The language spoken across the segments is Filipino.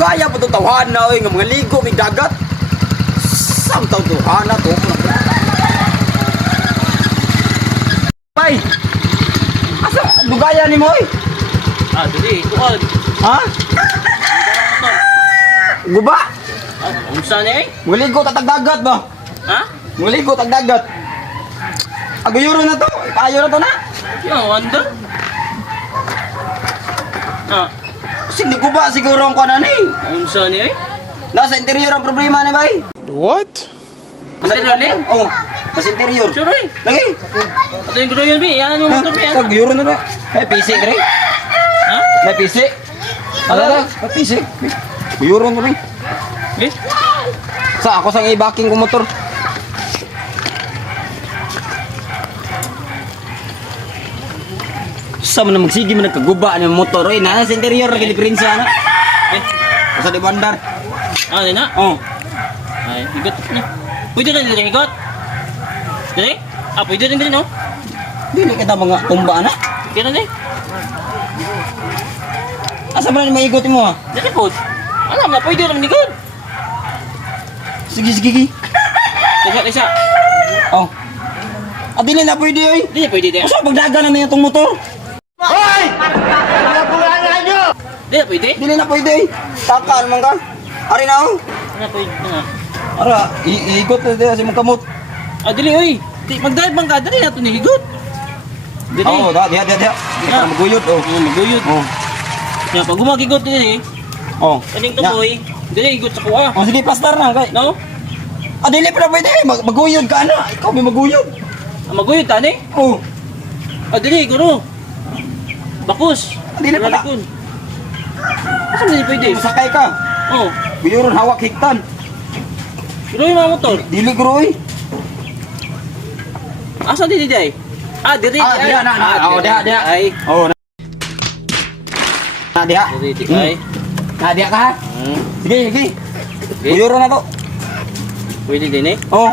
Kaya pa itong tawhana oy nga mga ligo may dagat. Sam tawhana to. Bay. Asa dugaya ni mo oy? Ah, dili, tuod. Ha? Guba. Ah, unsa ni? Mga ligo tatag dagat ba? Ha? Mga ligo tag dagat. Aguyuro na to. Kayo na to na. Yo, wonder. Ah, Hindi ko ba siguro ang kanan eh. unsa ni? Nasa interior ang problema ni bay. What? Nasa interior? Oh, nasa interior. Sure, eh. Lagi. Ato yung gruyo bi, yan yung motor bi. Kag yuro na to. May PC gre. Ha? May PC. Ano na? May PC. Yuro na rin. Eh? Sa ako sang i-backing ko motor. Sa man magsigi man nagkaguba ng motor oy na sa interior lagi diferensya na. Eh? Sa di bandar. Ah, di na. Oh. Ay, igot na. Pwede na dito igot. Dili? Ah, pwede rin din, no? Dili kita mga tumba na. Kaya na, Asa man ni maigot mo ha? dili po. Alam na, pwede naman igot. Sige sige. Isa. Oh. Ah, dili na pwede oy. Dili pwede din. Asa pagdaga naman itong motor? Dili pwede. Dili na pwede oy. Taka naman ka. Ari na oh. Ano pwede nga? Ara, iikot na din si mong kamot. Ah, dili, oy. Mag-drive bang ka, dali na ito nihigot. Dili. Oo, diha. Ah. Maguyod oh. Oh, maguyod. Oh. Yan, pag gumagigot dili, Oh. kaning tuboy, dili higot sa kuha. Oh, sige, pastar na kay. No? Ah, dili pa na pwede. Maguyod ka na. Ikaw may maguyod. Ah, maguyod tani? Oh. Ah, dili, guro. Bakus. Ah, dili pala. Lalikon. Asa dili pwede? Masakay ka. Oh, Buyuron hawak hiktan. guro yung mga motor. Dili groy. Asa dili day? Ah, diri. Ah, diha na. Oh, diha. Ay. Oh. Na diha. Diri ay. Na diha ka ha. Hmm. Sige. Buyuron na to. Pwede din eh. Oh.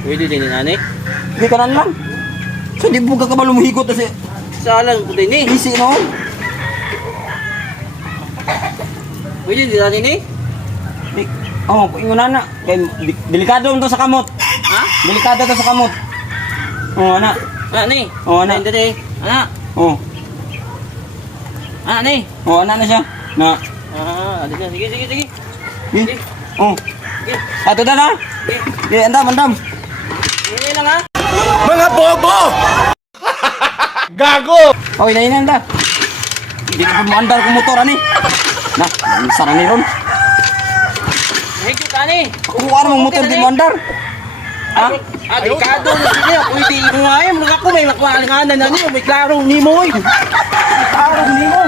Pwede din eh, nani. Sige ka lang. So di buka ka ba lumuhigot na si Salan po din eh. PC no? Pwede din nani eh. Oh, ingunan na. Kay delikado to sa kamot. Ha? Delikado to sa kamot. Oh, ana. Ah, ni. Oh, ana. Diri. Ana. Oh. Ah, ni. Oh, ana na siya. Na. Ah, sige. Sige. Oh. Sige. Ato na na. Sige. Sige, andam. Ini lang ha. Mga bobo! Gago! Oh, inayin na. Hindi ko andar ko motor ani. Na, sarang ni ron. Higit tani. Kuha mo motor di mo andar. Ha? Ah, delikado na sige. Pwede mo nga eh. Mga ako may makwalinganan na niyo. May klarong ni mo eh. Tarong ni mo.